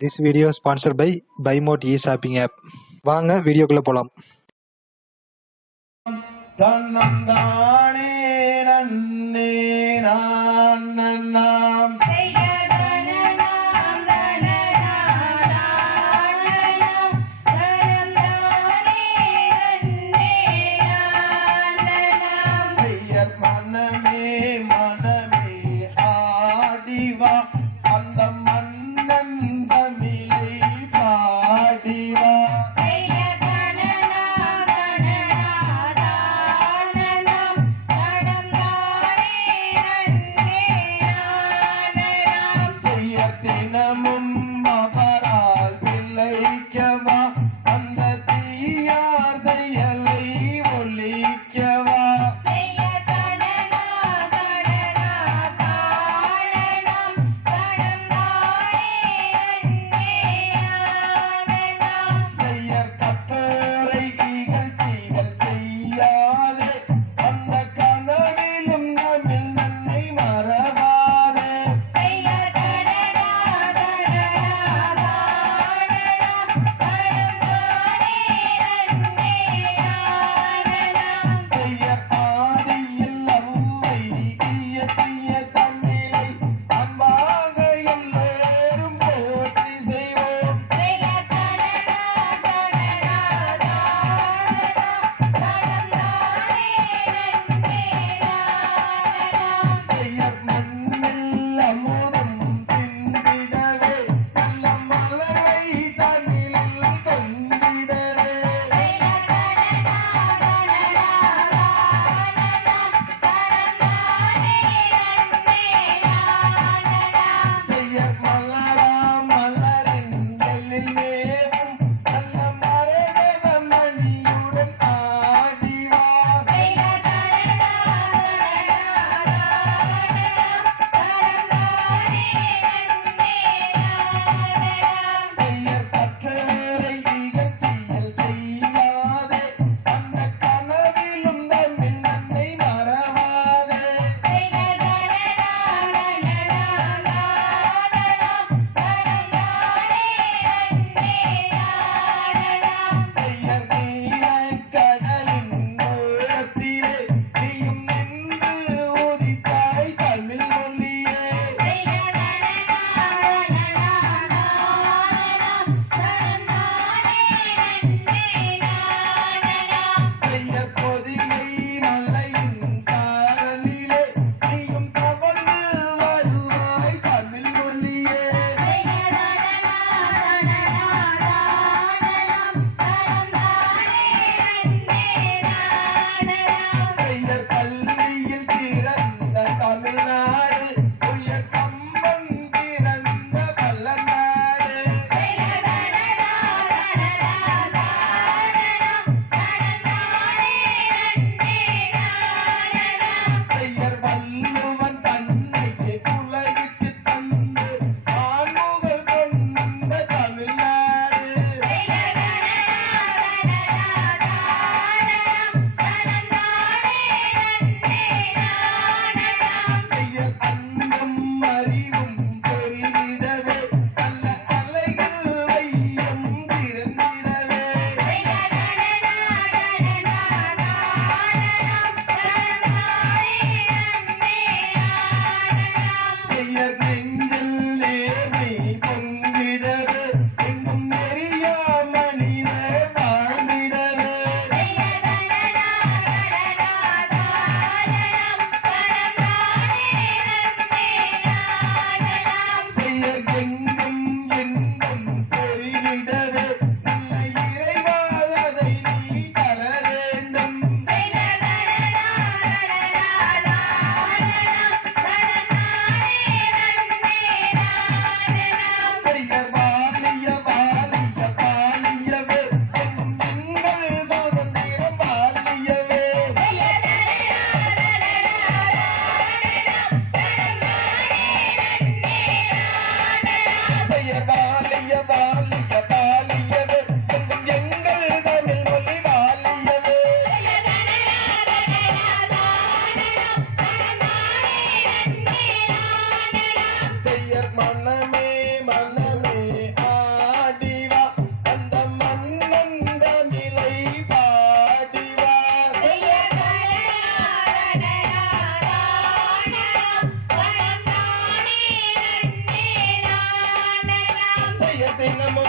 This video sponsor by by mod e shopping app வாங்க வீடியோக்குள்ளே போகலாம் Yeah. Yeah. te enamoré.